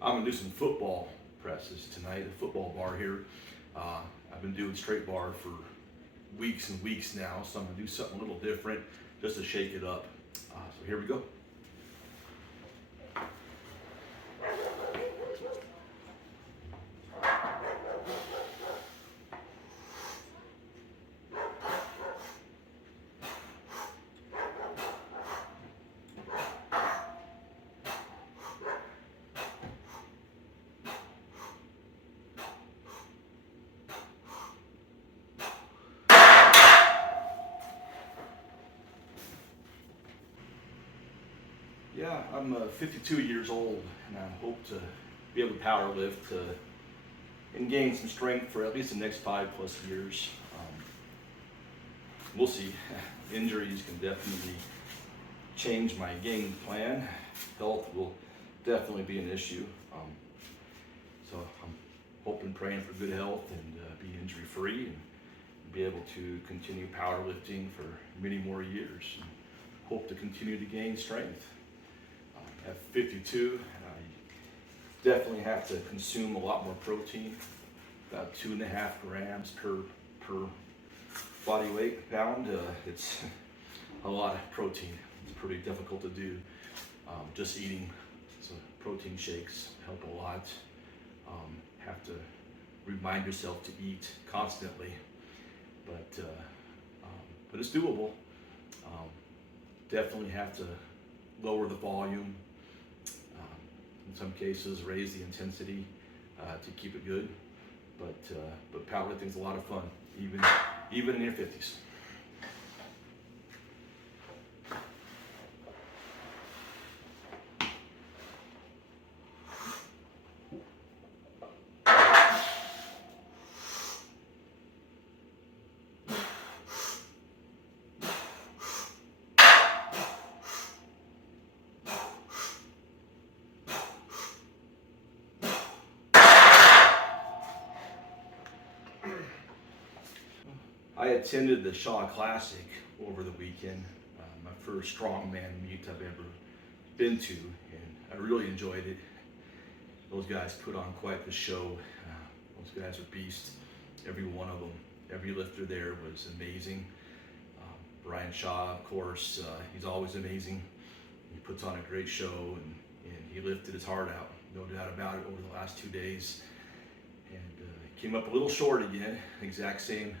I'm gonna do some football presses tonight, a football bar here. I've been doing straight bar for weeks and weeks now, so I'm gonna do something a little different just to shake it up. So here we go. Yeah, I'm 52 years old, and I hope to be able to power lift and gain some strength for at least the next 5+ years. We'll see. Injuries can definitely change my game plan. Health will definitely be an issue. So I'm hoping, praying for good health and be injury free and be able to continue powerlifting for many more years. And hope to continue to gain strength. At 52, I definitely have to consume a lot more protein, about 2.5 grams per body weight pound. It's a lot of protein. It's pretty difficult to do. Just eating so protein shakes help a lot. Have to remind yourself to eat constantly, but it's doable. Definitely have to lower the volume. In some cases, raise the intensity to keep it good. But powerlifting is a lot of fun, even in your 50s. I attended the Shaw Classic over the weekend, my first strongman meet I've ever been to, and I really enjoyed it. Those guys put on quite the show. Those guys are beasts, every one of them. Every lifter there was amazing. Brian Shaw, of course, he's always amazing. He puts on a great show, and he lifted his heart out, no doubt about it, over the last 2 days. And came up a little short again, exact same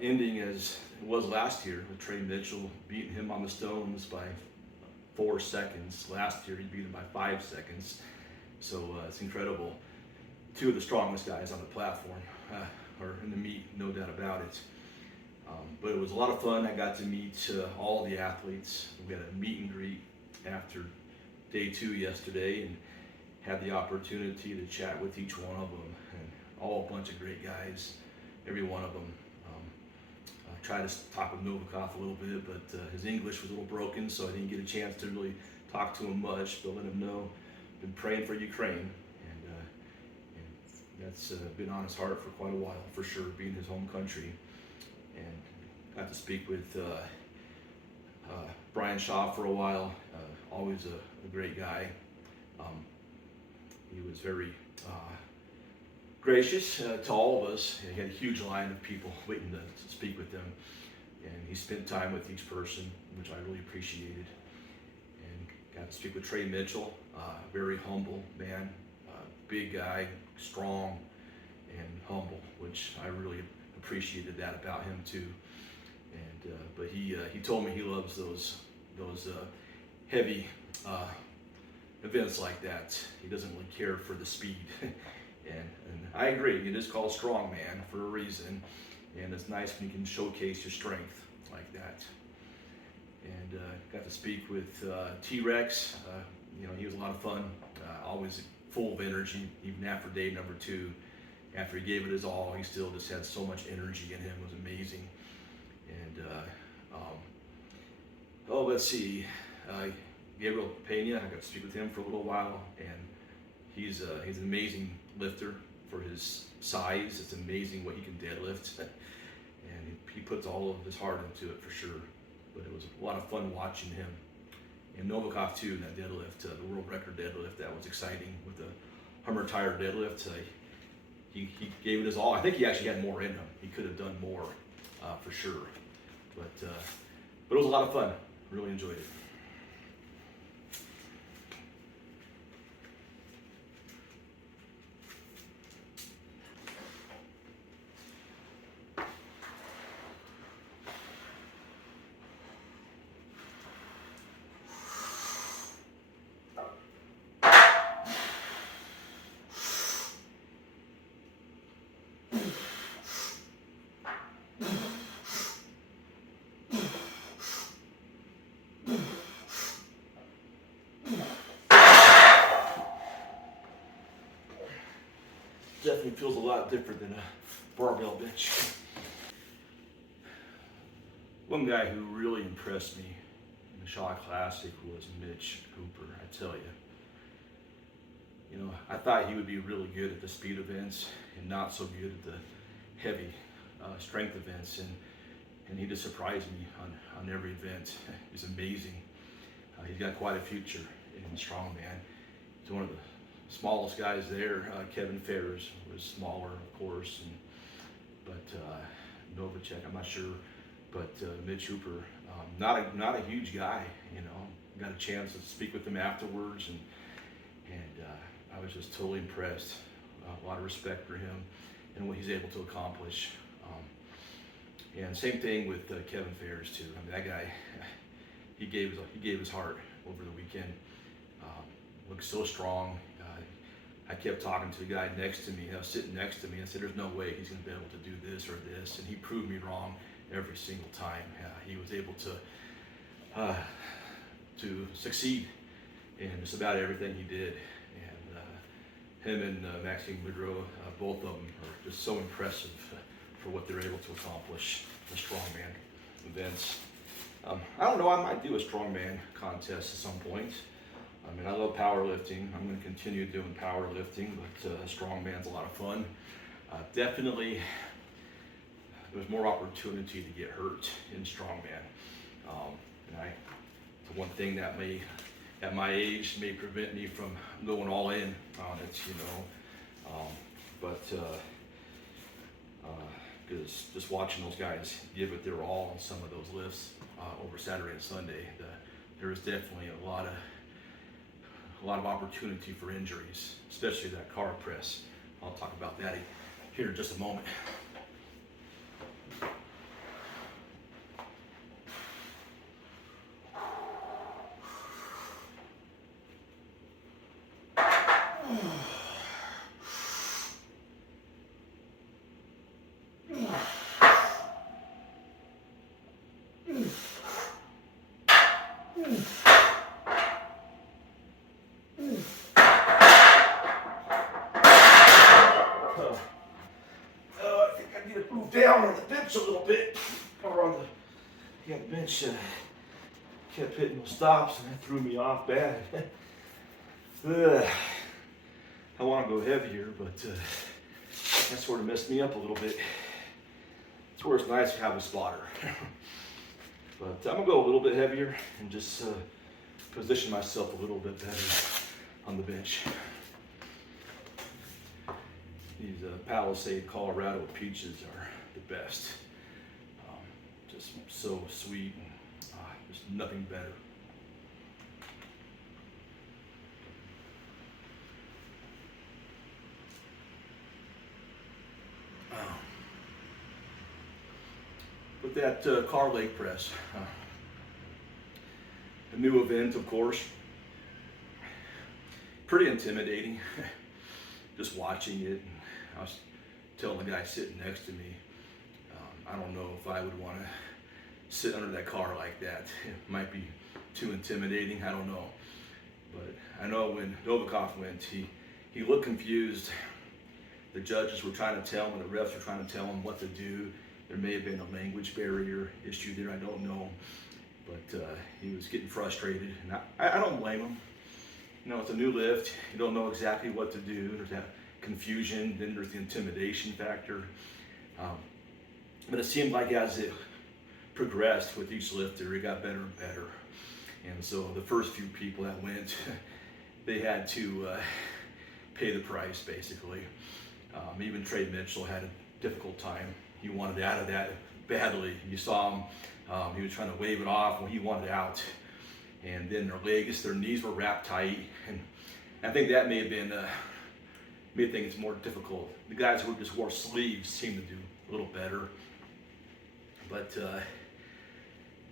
ending as it was last year with Trey Mitchell beating him on the stones by 4 seconds. Last year he beat him by 5 seconds. So it's incredible. 2 of the strongest guys on the platform, or in the meet, no doubt about it. But it was a lot of fun. I got to meet all the athletes. We had a meet and greet after day 2 yesterday and had the opportunity to chat with each one of them. And all a bunch of great guys, every one of them. Tried to talk with Novikov a little bit, but his English was a little broken, so I didn't get a chance to really talk to him much, but let him know I've been praying for Ukraine, and that's been on his heart for quite a while, for sure, being his home country. And got to speak with Brian Shaw for a while, always a great guy. He was very gracious to all of us. He had a huge line of people waiting to speak with him, and he spent time with each person, which I really appreciated. And got to speak with Trey Mitchell, very humble man, big guy, strong and humble, which I really appreciated that about him too. And but he told me he loves those heavy events like that. He doesn't really care for the speed. And I agree, it is called strongman for a reason, and it's nice when you can showcase your strength like that. And got to speak with T-Rex. He was a lot of fun, always full of energy, even after day number 2. After he gave it his all, he still just had so much energy in him. It was amazing. And let's see, Gabriel Pena, I got to speak with him for a little while, and he's an amazing lifter for his size. It's amazing what he can deadlift, and he puts all of his heart into it for sure. But it was a lot of fun watching him. And Novikov too, in that deadlift, the world record deadlift, that was exciting with the Hummer tire deadlift. He gave it his all. I think he actually had more in him. He could have done more for sure. But it was a lot of fun. Really enjoyed it. Definitely feels a lot different than a barbell bench. One guy who really impressed me in the Shaw Classic was Mitch Hooper. I tell you, I thought he would be really good at the speed events and not so good at the heavy strength events, and he just surprised me on every event. He's amazing. He's got quite a future in strongman. He's one of the smallest guys there. Kevin Ferris was smaller, of course, but Novacek, I'm not sure. But Mitch Hooper, not a huge guy. Got a chance to speak with him afterwards, and I was just totally impressed. A lot of respect for him and what he's able to accomplish. And same thing with Kevin Ferris too. I mean, that guy, he gave his heart over the weekend. Looked so strong. I kept talking to the guy next to me. I was sitting next to me. I said, "There's no way he's going to be able to do this or this," and he proved me wrong every single time. He was able to succeed in just about everything he did. And him and Maxime Boudreau, both of them are just so impressive for what they're able to accomplish in strongman events. I don't know, I might do a strongman contest at some point. I mean, I love powerlifting. I'm going to continue doing powerlifting, but strongman's a lot of fun. Definitely, there's more opportunity to get hurt in strongman. The one thing that may, at my age, may prevent me from going all in on it, because just watching those guys give it their all on some of those lifts over Saturday and Sunday, there is definitely a lot of opportunity for injuries, especially that car press. I'll talk about that here in just a moment. I think I need to move down on the bench a little bit, or on the bench kept hitting those stops, and that threw me off bad. I want to go heavier, but that sort of messed me up a little bit. It's where it's nice to have a spotter. But I'm gonna go a little bit heavier and just position myself a little bit better on the bench. These Palisade Colorado peaches are the best. Just so sweet, and there's nothing better. With that car leg press, a new event, of course. Pretty intimidating, just watching it. And I was telling the guy sitting next to me, I don't know if I would want to sit under that car like that. It might be too intimidating, I don't know. But I know when Novikov went, he looked confused. The judges were trying to tell him, and the refs were trying to tell him what to do. There may have been a language barrier issue there, I don't know. But he was getting frustrated, and I don't blame him. It's a new lift. You don't know exactly what to do. There's that confusion, then there's the intimidation factor. But it seemed like as it progressed with each lifter, it got better and better. And so the first few people that went, they had to pay the price basically. Even Trey Mitchell had a difficult time. He wanted out of that badly. You saw him, he was trying to wave it off when he wanted out. And then their knees were wrapped tight. And I think that may have been, made things more difficult. The guys who just wore sleeves seemed to do a little better. But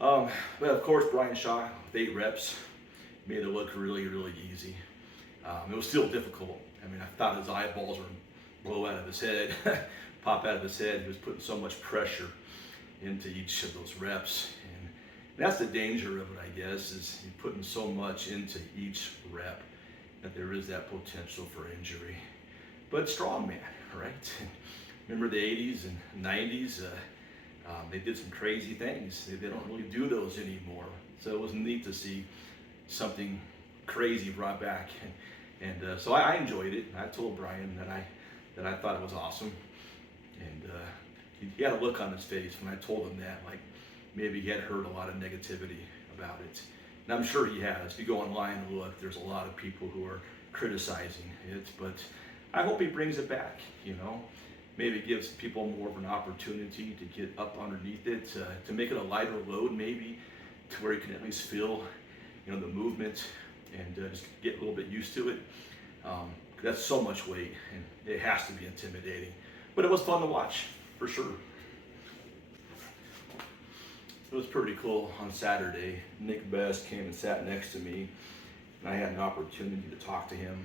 of course, Brian Shaw with 8 reps made it look really, really easy. It was still difficult. I mean, I thought his eyeballs were blow out of his head, pop out of his head. He was putting so much pressure into each of those reps. And that's the danger of it, I guess, is putting so much into each rep that there is that potential for injury. But strongman, right? Remember the 80s and 90s? They did some crazy things. They don't really do those anymore. So it was neat to see something crazy brought back. And so I enjoyed it. I told Brian that I thought it was awesome. And he had a look on his face when I told him that, like maybe he had heard a lot of negativity about it. And I'm sure he has. If you go online and look, there's a lot of people who are criticizing it. But I hope he brings it back, you know. Maybe gives people more of an opportunity to get up underneath it, to make it a lighter load maybe, to where you can at least feel, you know, the movement and just get a little bit used to it. That's so much weight and it has to be intimidating. But it was fun to watch, for sure. It was pretty cool on Saturday. Nick Best came and sat next to me and I had an opportunity to talk to him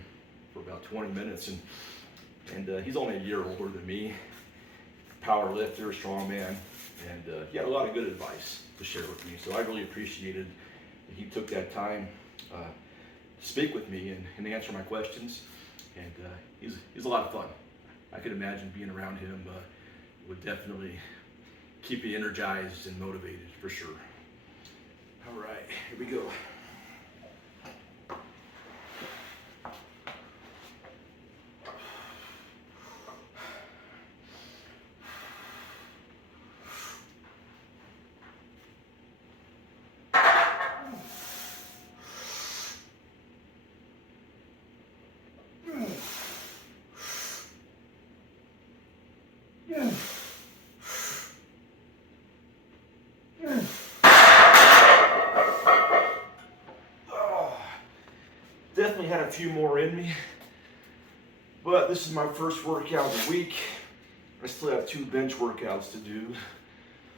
for about 20 minutes. And he's only a year older than me, power lifter, strongman, and he had a lot of good advice to share with me. So I really appreciated that he took that time to speak with me and answer my questions. And he's a lot of fun. I could imagine being around him would definitely keep you energized and motivated for sure. All right, here we go. Definitely had a few more in me, but this is my first workout of the week. I still have 2 bench workouts to do.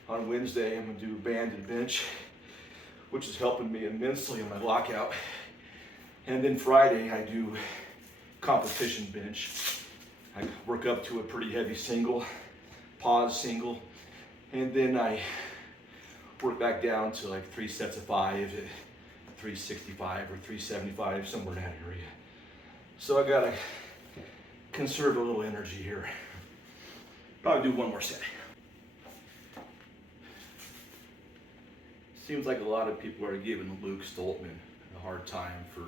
On Wednesday, I'm gonna do banded bench, which is helping me immensely on my lockout. And then Friday, I do competition bench. I work up to a pretty heavy single, pause single, and then I work back down to like 3 sets of 5, 365 or 375, somewhere in that area. So I gotta conserve a little energy here. Probably do 1 more set. Seems like a lot of people are giving Luke Stoltman a hard time for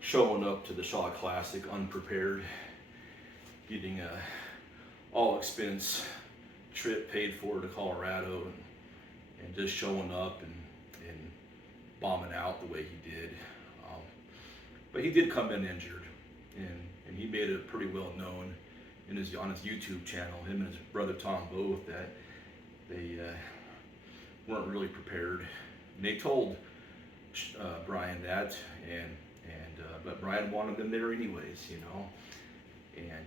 showing up to the Shaw Classic unprepared, getting a all expense trip paid for to Colorado and just showing up and bombing out the way he did. But he did come in injured, and he made it pretty well known on his YouTube channel, him and his brother Tom both, that they weren't really prepared. And they told Brian that, but Brian wanted them there anyways, you know. And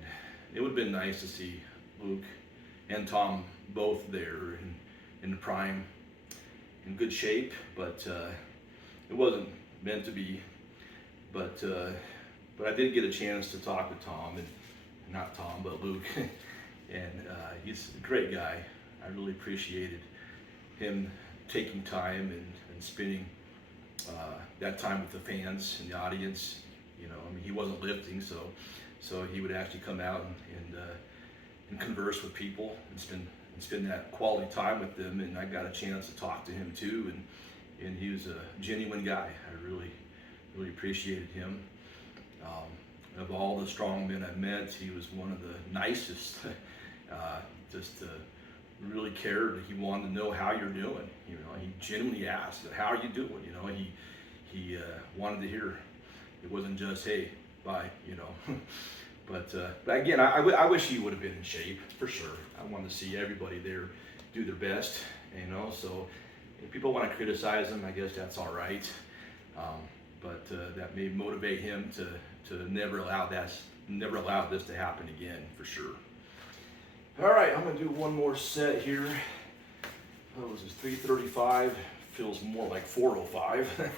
it would have been nice to see Luke and Tom both there in the prime, in good shape, but it wasn't meant to be. But I did get a chance to talk with Tom, and not Tom, but Luke, and he's a great guy. I really appreciated him taking time and spending that time with the fans and the audience. You know, I mean, he wasn't lifting, so he would actually come out and converse with people and spend that quality time with them. And I got a chance to talk to him too, and he was a genuine guy. I really appreciated him. Of all the strong men I met, he was one of the nicest. Just really cared. He wanted to know how you're doing. You know, he genuinely asked, "How are you doing?" You know, he wanted to hear. It wasn't just, hey, bye, you know. But again, I wish he would have been in shape, for sure. I want to see everybody there do their best, you know. So if people want to criticize him, I guess that's all right. But that may motivate him to never allow this to happen again, for sure. All right, I'm gonna do one more set here. Oh, this is 335. Feels more like 405.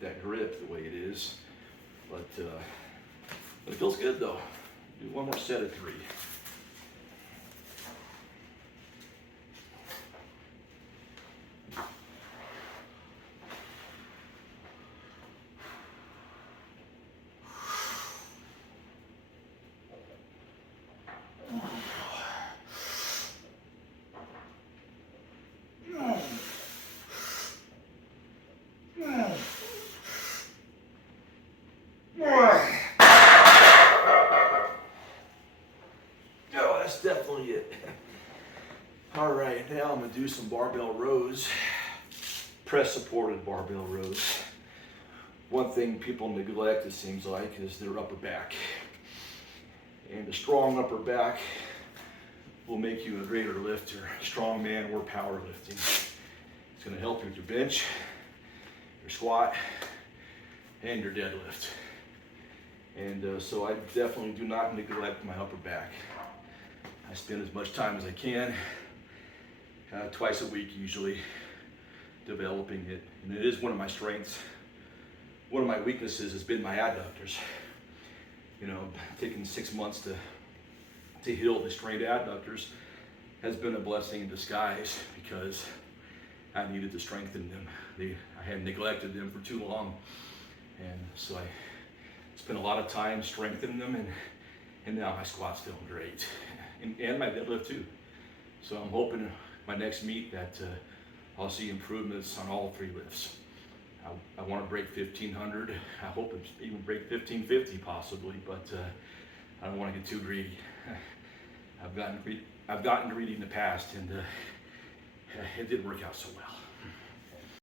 that grip, the way it is, but it feels good though. Do one more set of 3. Oh, that's definitely it. All right, now I'm gonna do some barbell rows, press supported barbell rows. One thing people neglect, it seems like, is their upper back. And a strong upper back will make you a greater lifter, strongman or powerlifting. It's gonna help you with your bench, your squat, and your deadlift. And so I definitely do not neglect my upper back. I spend as much time as I can, twice a week usually, developing it. And it is one of my strengths. One of my weaknesses has been my adductors. You know, taking 6 months to heal the strained adductors has been a blessing in disguise, because I needed to strengthen them. I had neglected them for too long. And so I spent a lot of time strengthening them, and now my squat's feeling great. And my deadlift too. So I'm hoping my next meet that I'll see improvements on all 3 lifts. I want to break 1500. I hope it's even break 1550 possibly, but I don't want to get too greedy. I've gotten greedy in the past, and it didn't work out so well.